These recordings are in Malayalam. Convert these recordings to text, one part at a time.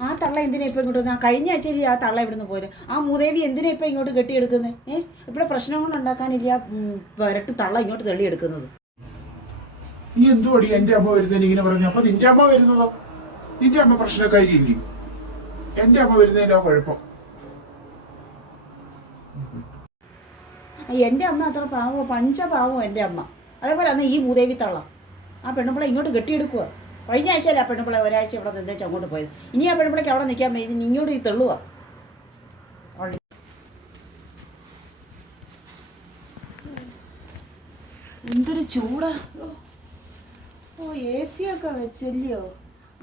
ആ തള്ള എന്തിനാ ഇപ്പം ഇങ്ങോട്ട് വന്നത്? ആ കഴിഞ്ഞ ആഴ്ചയിൽ ആ തള്ള ഇവിടുന്ന് പോയത്? ആ മൂദേവി എന്തിനാ ഇപ്പം ഇങ്ങോട്ട് കെട്ടിയെടുക്കുന്നത് ഏ? ഇവിടെ പ്രശ്നങ്ങൾ ഉണ്ടാക്കാനില്ല ആ, വരട്ട് തള്ള ഇങ്ങോട്ട് തള്ളിയെടുക്കുന്നത്. നീ എന്തുവാടി എന്റെ അമ്മ വരുന്നതിന് ഇങ്ങനെ പറഞ്ഞു? അപ്പൊ നിന്റെ അമ്മ വരുന്നതോ? നിന്റെ അമ്മ പ്രശ്നക്കാരിയില്ലേ എന്റെ അമ്മ വരുന്നതിന്റെ കുഴപ്പം. എന്റെ എന്റെ അമ്മ അത്ര പാവോ? പഞ്ചപാവോ എന്റെ അമ്മ. അതേപോലെ അന്ന് ഈ മൂദേവി തള്ള. ആ പെണ്ണുമ്പളെ ഇങ്ങോട്ട് കെട്ടിയെടുക്കുക കഴിഞ്ഞ ആഴ്ചയല്ല ആ പെൺപിള്ള ഒരാഴ്ച ഇവിടെ നിന്നേച്ച് അങ്ങോട്ട് പോയത്. ഇനി ആ പെൺപിള്ളയ്ക്ക് അവിടെ നിൽക്കാൻ പോയി ഇനി ഇങ്ങോട്ട് ഈ തെള്ളുക എന്തൊരു ചൂടാ. ഓ എ സി ഒക്കെ വെച്ചല്ലയോ?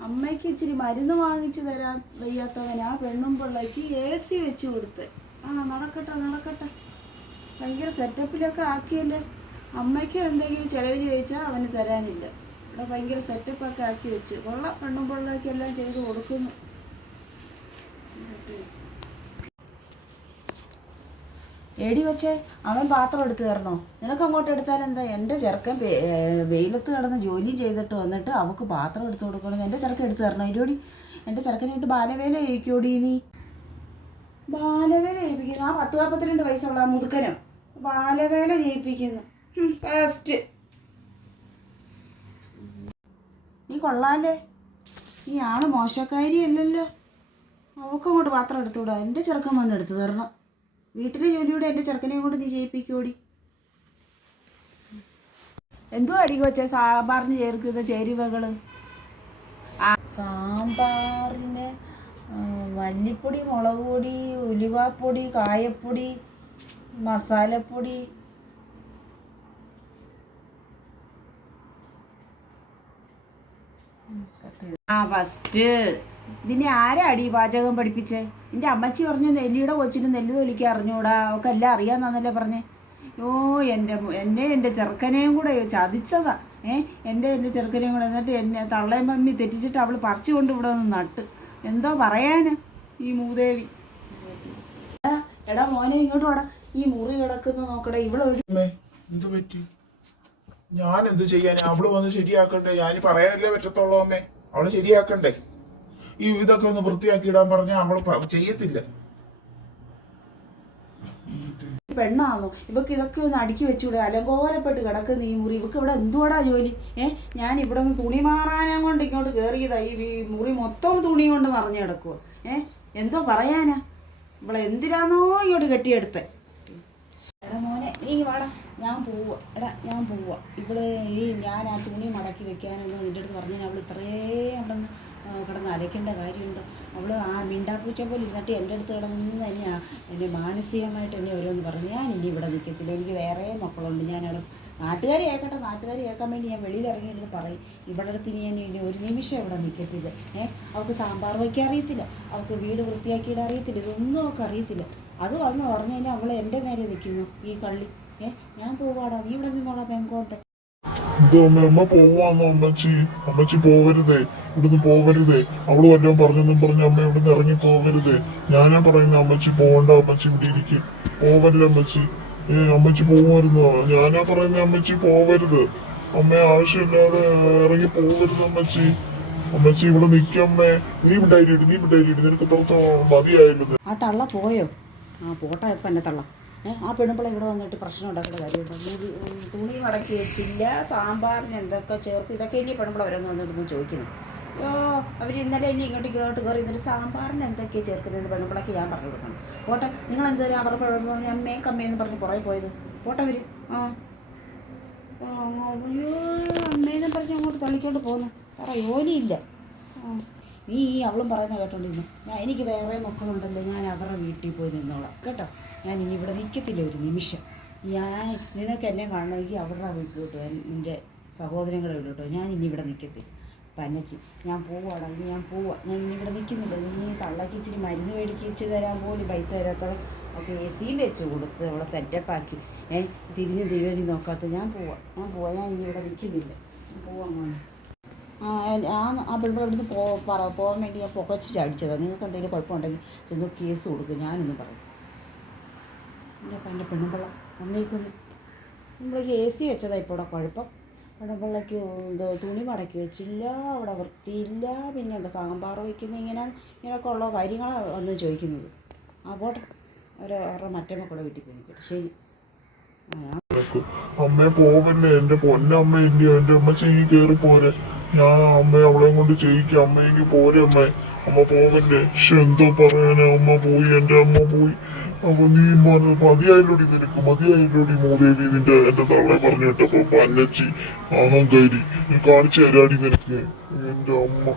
അമ്മയ്ക്ക് ഇച്ചിരി മരുന്ന് വാങ്ങിച്ചു തരാൻ വയ്യാത്തവൻ ആ പെണ്ണും പിള്ളയ്ക്ക് എ സി വെച്ച് കൊടുത്ത്. ആ നടക്കട്ടെ നടക്കട്ടെ. ഭയങ്കര സെറ്റപ്പിലൊക്കെ ആക്കിയല്ലേ? അമ്മയ്ക്ക് എന്തെങ്കിലും ചിലവിന് ചോദിച്ചാൽ അവന് തരാനില്ല. ഇവിടെ ഭയങ്കര സെറ്റപ്പൊക്കെ ആക്കി വെച്ച്. കൊള്ളാം പെണ്ണും പൊള്ളാക്കി എല്ലാം ചെയ്ത് കൊടുക്കുന്നു. എടി വെച്ചേ അവൻ പാത്രം എടുത്തു തരണോ? നിനക്ക് അങ്ങോട്ട് എടുത്താൽ എന്താ? എന്റെ ചെറുക്കൻ വെയിലത്ത് കിടന്ന് ജോലിയും ചെയ്തിട്ട് വന്നിട്ട് അവൾക്ക് പാത്രം എടുത്തു കൊടുക്കണം. എന്റെ ചെറുക്കൻ എടുത്ത് തരണോ? ഇല്ലോടി എന്റെ ചെറുക്കനായിട്ട് ബാലവേല കഴിക്കോടി നീ? ബാലവേല ഏൽപ്പിക്കുന്നു. ആ പത്ത് നാൽപ്പത്തിരണ്ട് വയസ്സുള്ള ആ മുതുക്കനും. ബാലവേല ജയിപ്പിക്കുന്നു. ഫസ്റ്റ് നീ ഈ ആണ് മോശക്കാരി അല്ലല്ലോ അവൾക്ക് അങ്ങോട്ട് പാത്രം എടുത്തുകൂടാ എന്റെ ചെറുക്കൻ വന്ന് എടുത്തു തരണം. വീട്ടിലെ ജോലിയോടെ എന്റെ ചെറുക്കനെയും കൊണ്ട് നീ ചെയ്യിപ്പിക്കോടി എന്തോ അടി കൊച്ച സാമ്പാറിന് ചേർക്കുന്ന ചേരുവകൾ സാമ്പാറിന് മല്ലിപ്പൊടി മുളക് പൊടി ഉലുവാപ്പൊടി കായപ്പൊടി മസാലപ്പൊടി ആ ഫസ്റ്റ് ഇതിനെ ആരാ അടി പാചകം പഠിപ്പിച്ചേ? നിന്റെ അമ്മച്ചി പറഞ്ഞു നെല്ലിയുടെ കൊച്ചിന് നെല്ല് തൊലിക്കാൻ അറിഞ്ഞൂടാ? ഒക്കെ എല്ലാം അറിയാന്നല്ലേ പറഞ്ഞേ? ഓ എന്റെ എന്നെ എന്റെ ചെറുക്കനെയും കൂടെ ചതിച്ചതാ. ഏ എന്റെ എന്റെ ചെറുക്കനെയും കൂടെ എന്നിട്ട് എന്നെ തള്ളയും മമ്മി തെറ്റിച്ചിട്ട് അവൾ പറിച്ചു കൊണ്ട് ഇവിടെ നിന്ന് നട്ട്. എന്തോ പറയാനാ ഈ മൂദേവി. എടാ, എടാ മോനെ ഇങ്ങോട്ട് വാടാ. ഈ മുറി കിടക്കുന്ന നോക്കടാ ഇവിടെ ഒരു അമ്മേ എന്ത് പറ്റി ഞാൻ എന്ത് ചെയ്യാൻ അവൾ വന്ന് ശരിയാക്കണ്ടേ? ഞാൻ പറയാനല്ലേ പറ്റത്തുള്ളൂ അമ്മേ. അവൾ ശരിയാക്കണ്ടേ? ഈ ഇതൊക്കെ ഒന്ന് വൃത്തിയാക്കി ഇടാൻ പറഞ്ഞാൽ അവൾ ചെയ്യത്തില്ല. പെണ്ണാണോ ഇവക്ക് ഇതൊക്കെ ഒന്ന് അടുക്കി വെച്ചൂടെ? അലങ്കോലപ്പെട്ട് കിടക്കുന്ന ഈ മുറി. ഇവക്ക് ഇവിടെ എന്തുവാടാ ജോലി? ഏ? ഞാൻ ഇവിടെ നിന്ന് തുണി മാറാനും കൊണ്ട് ഇങ്ങോട്ട് കയറിയതാ ഈ മുറി മൊത്തം തുണി കൊണ്ട് നിറഞ്ഞു കിടക്കുക ഏ? എന്തോ പറയാനാ? ഇവളെ എന്തിനാന്നോ ഇങ്ങോട്ട് കെട്ടിയെടുത്തേ. മോനെ നീ വാടാ. ഞാൻ പോവുക എടാ ഞാൻ പോവുക ഇവൾ ഈ ഞാൻ ആ തുണി മടക്കി വെക്കാനൊന്നും നിന്റെ അടുത്ത് പറഞ്ഞു അവൾ ഇത്രയും അവിടെ കിടന്ന് അലയ്ക്കേണ്ട കാര്യമുണ്ട്. അവൾ ആ മിണ്ടാപ്പൂച്ച പോലെ ഇരുന്നിട്ട് എന്റെ അടുത്ത് കിടന്ന് തന്നെയാണ് എന്നെ മാനസികമായിട്ട് എന്നെ ഓരോന്ന് പറഞ്ഞു. ഞാൻ ഇനി ഇവിടെ നിൽക്കത്തില്ല എനിക്ക് വേറെ മക്കളുണ്ട്. ഞാൻ അവിടെ നാട്ടുകാർ കേൾക്കട്ടെ നാട്ടുകാർ കേൾക്കാൻ വേണ്ടി ഞാൻ വെളിയിൽ ഇറങ്ങിയിരുന്ന് പറയും. ഇവിടെ അടുത്ത് ഇനി ഞാൻ ഇനി ഒരു നിമിഷം ഇവിടെ നിൽക്കത്തില്ല ഏഹ് അവൾക്ക് സാമ്പാർ വയ്ക്കാൻ അറിയത്തില്ല. അവൾക്ക് വീട് വൃത്തിയാക്കിയിട്ട് അറിയത്തില്ല. ഇതൊന്നും അവൾക്ക് അറിയത്തില്ല. അതും വന്ന് പറഞ്ഞു കഴിഞ്ഞാൽ അവൾ എന്റെ നേരെ നിൽക്കുന്നു. ഈ കള്ളി ഏ ഞാൻ പോവാടാ. നീ ഇവിടെ നിന്നോളാം പെങ്കോത്തെ ഇത് അമ്മ പോവാന്നോ അമ്മച്ചി. അമ്മച്ചി പോവരുതേ. ഇവിടുന്ന് പോവരുതേ. അവൾ വല്ലതും പറഞ്ഞെന്നും പറഞ്ഞു അമ്മ ഇവിടുന്ന് ഇറങ്ങി പോവരുതേ. ഞാനാ പറയുന്ന അമ്മച്ചി പോവണ്ട അമ്മച്ചി ഇവിടെ ഇരിക്കും. പോവരുത് അമ്മച്ചി. ഏ അമ്മച്ചി പോവായിരുന്നോ ഞാനാ പറയുന്ന അമ്മച്ചി പോവരുത്. അമ്മ ആവശ്യമില്ലാതെ ഇറങ്ങി പോവരുത് അമ്മച്ചി. അമ്മച്ചി ഇവിടെ നിക്കമ്മേ നീ ഇവിടെ നീ ഇവിടെ നിനക്ക് തോത്തോ മതിയായിരുന്നു ആ തള്ള പോയോ? ആ പോട്ടെ ഇപ്പൊ എന്നെ തള്ള. ആ പെണ്ണുമ്പിള ഇവിടെ വന്നിട്ട് പ്രശ്നം ഉണ്ടാക്കേണ്ട കാര്യമുണ്ടോ? തുണി മടക്കി വെച്ചില്ല സാമ്പാറിന് എന്തൊക്കെ ചേർക്കും ഇതൊക്കെ ഇനി പെണ്ണുമ്പിള വരെ വന്നിട്ടൊന്ന് ചോദിക്കുന്നു ഓ അവർ ഇന്നലെ ഇനി ഇങ്ങോട്ട് കേട്ട് കയറി എന്നിട്ട് സാമ്പാറിന് എന്തൊക്കെയാണ് ചേർക്കുന്നത് പെണ്ണുമ്പിളക്ക് ഞാൻ പറഞ്ഞു കൊടുക്കണം. പോട്ടെ നിങ്ങൾ എന്തൊരു അവർക്ക് അമ്മയും കമ്മിയെന്ന് പറഞ്ഞ് പുറകെ പോയത്. പോട്ടെ അവർ ആ. അയ്യോ അമ്മേന്നും പറഞ്ഞ് അങ്ങോട്ട് തള്ളിക്കൊണ്ട് പോകുന്നു പറ ആ. നീ ഈ അവളും പറയുന്ന കേട്ടോണ്ടിരുന്നു. ഞാൻ എനിക്ക് വേറെ മക്കളുണ്ടല്ലോ ഞാൻ അവരുടെ വീട്ടിൽ പോയി നിന്നോളാം. കേട്ടോ? ഞാൻ ഇനി ഇവിടെ നിൽക്കത്തില്ല ഒരു നിമിഷം. ഞാൻ നിനക്ക് എന്നെ കാണണമെങ്കിൽ അവരുടെ വീട്ടിലോട്ട് എന്റെ നിന്റെ സഹോദരങ്ങളുടെ വീട്ടിലോട്ട് ഞാൻ ഇനി ഇവിടെ നിൽക്കത്തില്ല. പനച്ചി ഞാൻ ഇനി ഞാൻ പോവാ. ഞാൻ ഇനി ഇവിടെ നിൽക്കുന്നില്ല. നീ തള്ളക്ക് ഇച്ചിരി മരുന്ന് മേടിക്കിച്ച് തരാൻ പോലും പൈസ തരാത്തവൻ ഒക്കെ എ സിയിൽ വെച്ച് കൊടുത്ത് അവളെ സെറ്റപ്പാക്കി ഏഹ് തിരിഞ്ഞ് തിരിഞ്ഞ് നോക്കാത്ത ഞാൻ പോവാം. ഞാൻ പോവാ. ഞാൻ ഇനി ഇവിടെ നിൽക്കുന്നില്ല. പോവാ ആ പെൺപിള്ള ഇവിടുന്ന് പോ പറ പോകാൻ വേണ്ടി ഞാൻ പുകച്ച് ചാടിച്ചതാണ് നിങ്ങൾക്ക് എന്തെങ്കിലും കുഴപ്പമുണ്ടെങ്കിൽ ചെന്ന് കേസ് കൊടുക്കും ഞാനൊന്നും പറയും. അപ്പം എന്റെ പെണ്ണുമ്പിള്ള വന്നേക്കുന്നു. നമ്മൾ എ സി വെച്ചതാണ് ഇപ്പോൾ ഇവിടെ കുഴപ്പം. പെണ്ണുമ്പിള്ളയ്ക്ക് തുണി മടക്കി വെച്ചില്ല അവിടെ വൃത്തിയില്ല പിന്നെ എന്താ സാമ്പാർ വയ്ക്കുന്ന ഇങ്ങനെ ഇങ്ങനെയൊക്കെ ഉള്ള കാര്യങ്ങളാണ് വന്ന് ചോദിക്കുന്നത്. ആ പോട്ടെ. ഒരു അവരുടെ മറ്റേ മക്കളുടെ വീട്ടിൽ പോയി ശരി. അമ്മയെ പോവല്ലേ? എന്റെ പൊന്നമ്മ ഇല്ലയോ? എന്റെ അമ്മ ചെയ്യി കേറി പോരെ. ഞാൻ അമ്മ അവളെ കൊണ്ട് ചെയ്യിക്കാം. അമ്മ എനിക്ക് പോരെ അമ്മ. അമ്മ പോവല്ലേ? പക്ഷെ എന്തോ പറയാനാ? അമ്മ പോയി എന്റെ അമ്മ പോയി. അപ്പൊ നീ പറഞ്ഞ മതിയായില്ലോടി നിനക്ക്? മതിയായില്ലോടി മൂദേവി നിന്റെ എന്റെ തള്ളെ പറഞ്ഞു കേട്ടപ്പോ അന്നച്ചി അഹങ്കാരി കാണിച്ചു തരാടി നിനക്ക്. എന്റെ അമ്മ.